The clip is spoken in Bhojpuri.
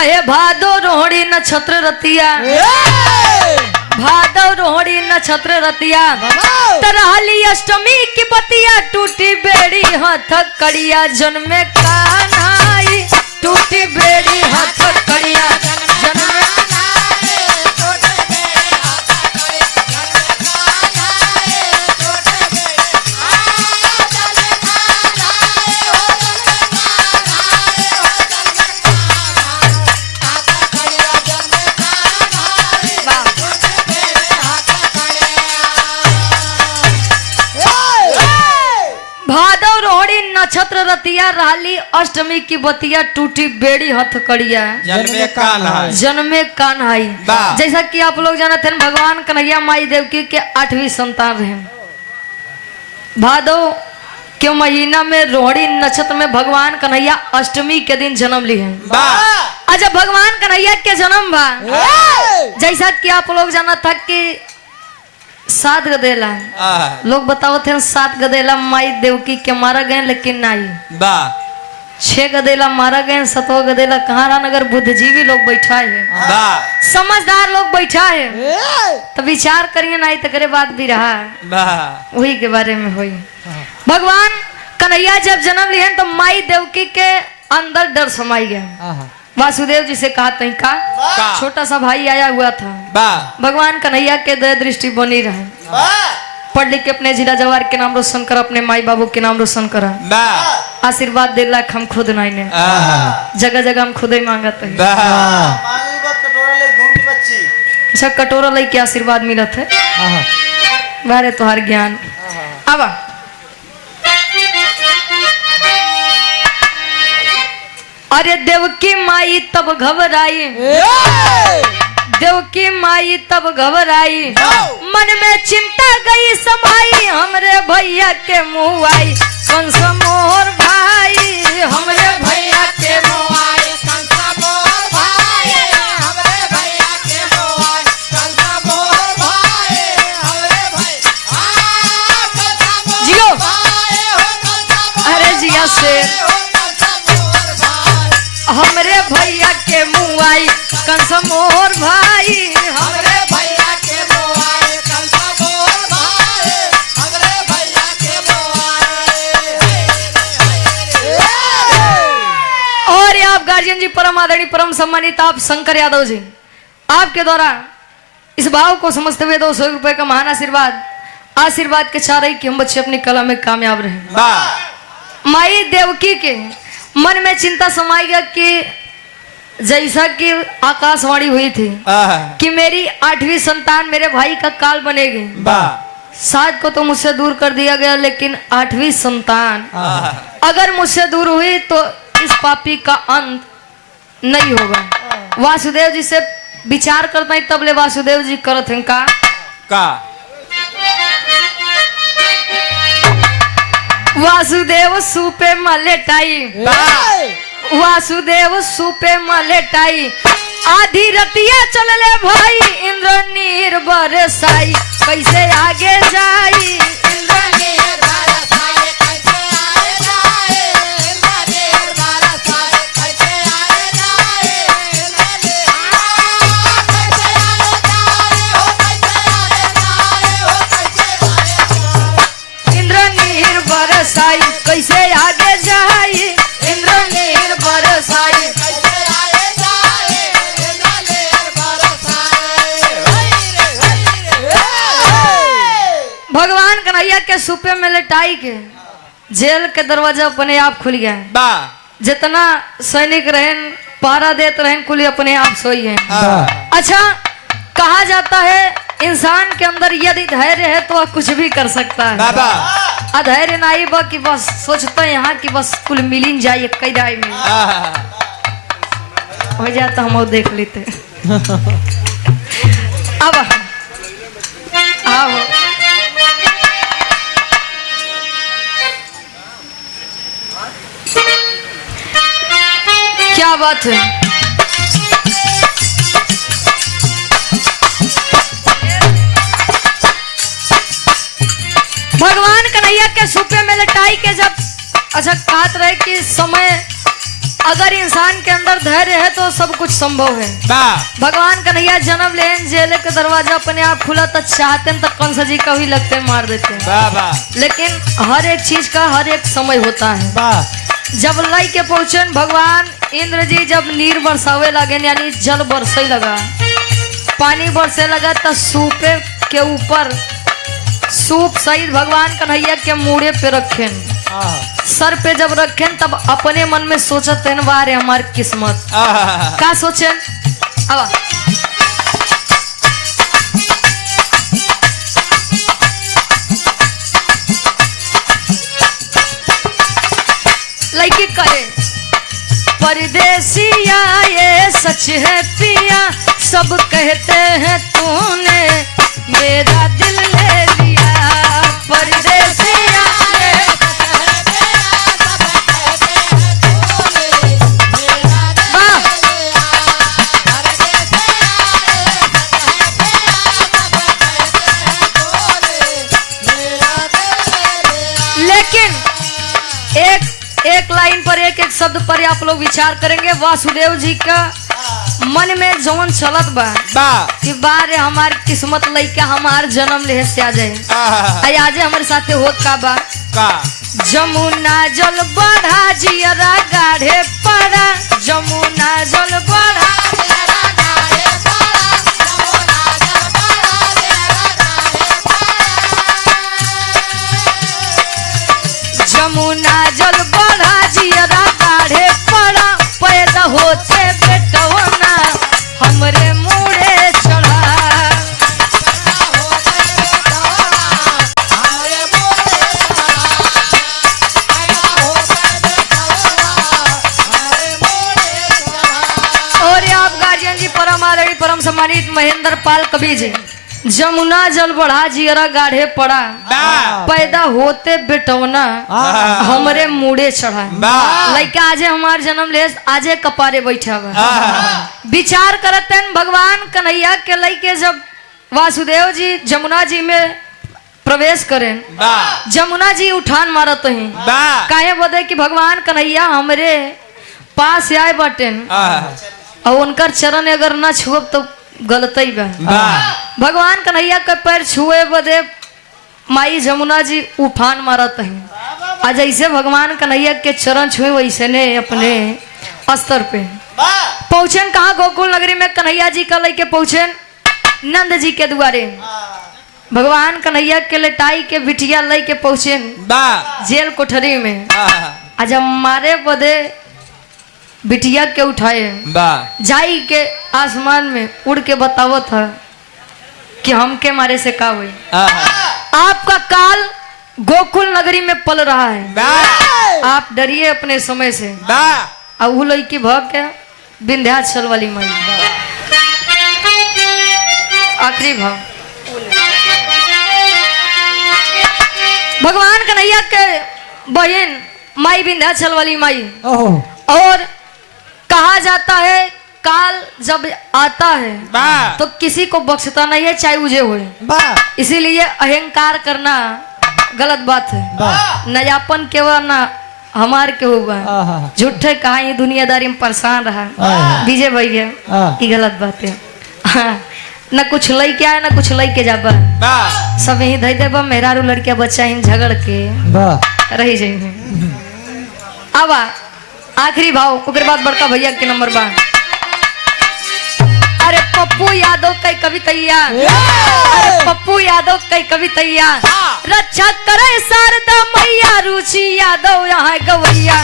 कहे भादो रोहड़ी नक्षत्र रतिया भादो रोहड़ी नक्षत्र रतिया तरहली अष्टमी की बतिया टूटी बेड़ी हाथ कड़िया जन्मे कान्हाई टूटी बेड़ी हाथ कड़िया जन्मे भादव रोहड़ी नक्षत्र रतिया राली अष्टमी की बतिया टूटी बेड़ी हथकड़िया जन्मे कान्हाई। जैसा कि आप लोग जानते हैं भगवान कन्हैया माई देवकी के 8वीं संतान रहे। भादव के महीना में रोहड़ी नक्षत्र में भगवान कन्हैया अष्टमी के दिन जन्म लिए हैं। जब भगवान कन्हैया के जन्म बा जैसा कि आप लोग जाना था कि 7 गदेला लोग बताओ थे 7 गदेला माई देवकी के मारा गए लेकिन नहीं 6 गदेला मारा गए 7वां गदेला कहाँ रहा नगर बुद्धिजीवी लोग बैठा है समझदार लोग बैठा है तो विचार करिए नहीं तो करे बात भी रहा वही के बारे में हुई। भगवान कन्हैया जब जन्म लिए तो माई देवकी के अंदर डर समाई गया। वासुदेव जी से कहा तई का छोटा सा भाई आया हुआ था भगवान कन्हैया के दया दृष्टि बनी रहे पढ़ लिख के अपने जिला जवार के नाम रोशन कर अपने माई बाबू के नाम रोशन कर आशीर्वाद दे लाख हम खुद नहीं ने जगह जगह हम खुद ही मांगत है। अच्छा कटोरा लेके आशीर्वाद मिलत है बारे तुहार ज्ञान अब अरे देवकी माई तब घबराई देवकी माई तब घबराई मन में चिंता गई समाई हमरे भैया के मुँह आई कंस मोर भाई हमरे भैया के मुँह आई कंस मोर भाई हमरे भैया के मुँह आई कंस मोर भाई हमरे भैया जियो अरे जिया से हमरे भैया के मुँह आई कंस मोर भाई हमरे भैया के मुँह आई कंस मोर भाई हमरे भैया के मुँह आई। और आप गार्जियन जी परम आदरणीय परम सम्मानित आप शंकर यादव जी आपके द्वारा इस भाव को समझते हुए 200 रुपए का महान आशीर्वाद के चाह रही कि हम बच्चे अपनी कला में कामयाब रहे। माई देवकी के मन में चिंता समाई गया कि जैसा कि आकाशवाणी हुई थी कि मेरी 8वीं संतान मेरे भाई का काल बनेगी। 7 को तो मुझसे दूर कर दिया गया लेकिन 8वीं संतान अगर मुझसे दूर हुई तो इस पापी का अंत नहीं होगा। वासुदेव जी से विचार करता है तबले वासुदेव जी करत हैं का वासुदेव सूपे मलेटाई वासुदेव सूपे मलेटाई आधी रतिया चलले भाई इंद्र नीर बरसाई कैसे आगे जाई इंद्र नीर बरसाई कैसे आगे जाए इंद्र नीर बरसाई कैसे आगे जाए इंद्र नीर बरसाई कैसे आगे जाई इंद्र नीर बरसाई कैसे आगे जाए इंद्र नीर बरसाई। भगवान कन्हैया के सुपे में लटाई के जेल के दरवाजा अपने आप खुल गया। जितना सैनिक रहें पहरा देते रहें कुल अपने आप सोई हैं। अच्छा कहा जाता है इंसान के अंदर यदि धैर्य है तो वह कुछ भी कर सकता है। अधैर्य नहीं बा कि बस सोचते हैं यहाँ कि बस कुल मिलिन जाए कई राय में हो जाता हम देख लेते अब आओ क्या बात है। भगवान कन्हैया के सुपे में लटाई के जब अच्छा कहत रहे कि समय अगर इंसान के अंदर धैर्य है तो सब कुछ संभव है। भगवान कन्हैया जन्म ले जेल के दरवाजा अपने आप खुला तो चाहते तो कंस जी का भी लगते मार देते हैं। लेकिन हर एक चीज का हर एक समय होता है। जब लाई के पहुंचे भगवान इंद्र जी जब नीर बरसावे लगे यानी जल बरसे लगा पानी बरसे लगा तो सूपे के ऊपर सूप सहित भगवान कन्हैया के मुड़े पे रखे सर पे जब रखे तब अपने मन में सोचते हैं वारे हमारी किस्मत क्या सोचे अब लड़की करे परदेसिया ये सच है पिया सब कहते हैं तूने मेरा दिल ले लिया परदेसिया लेकिन एक लाइन पर एक शब्द पर आप लोग विचार करेंगे। वासुदेव जी का मन में जौन चलत बा कि बारे हमार किस्मत लइका हमार जन्म ले से आ जाए आजे हमारे साथे होत का बा जमुना जल बढ़ा जियरा गाढ़े पड़ा जमुना जल बढ़ा जमुना जल बढ़ा जियरा गाढ़े पड़ा पैदा होते बेटवना हमरे मुड़े चढ़ा और आप गार्जियन जी परम आदरणीय परम सम्मानित महेंद्र पाल कवि जी जमुना जल बढ़ा जियरा गाढ़े पड़ा पैदा होते बेटवना हमरे मुड़े चढ़ा लड़का आजे हमार जन्म ले आजे कपारे बैठा विचार करते हैं भगवान कन्हैया के लड़के जब वासुदेव जी जमुना जी में प्रवेश करें जमुना जी उठान मारत हैं काहे बदे कि भगवान कन्हैया हमरे पास आए बटे और उनकर चरण अगर न छुअब तो गलत ही बा भगवान कन्हैया के पैर छुए बदे माई जमुना जी उफान मारत है आज ऐसे भगवान कन्हैया के चरण छुए वैसे ने अपने स्तर पे पहुंचे कहा गोकुल नगरी में कन्हैया जी का लेके पहुंचे नंद जी के द्वारे भगवान कन्हैया के लेटाई के बिटिया लेके पहुंचे जेल कोठरी में आज हमारे बदे बिटिया के उठाए जाई के आसमान में उड़ के बतावत था कि हम के मारे से का हुई आपका काल गोकुल नगरी में पल रहा है आप डरिए अपने समय से अब वो लड़की भग के विंध्याचल वाली माई आखिरी भाव भगवान कन्हैया के बहन माई विंध्याचल वाली माई और कहा जाता है काल जब आता है तो किसी को बख्शता नहीं है चाहे उजे होए इसीलिए अहंकार करना गलत बात है नयापन के ना हमार के होगा झूठे कहा ही दुनियादारी में परेशान रहा विजय भैया ये गलत बात है न कुछ लई के आए न कुछ लई के जाबा सब यही धै देबा मेहरारू लड़किया बच्चा ही झगड़ के रही जाइए अब आखिरी भाव ओकर बाद बड़का भैया के नंबर बा अरे पप्पू यादव कई कवितैया अरे पप्पू यादव कई कवितैया रक्षा करे शारदा मैया रुचि यादव यहाँ गवैया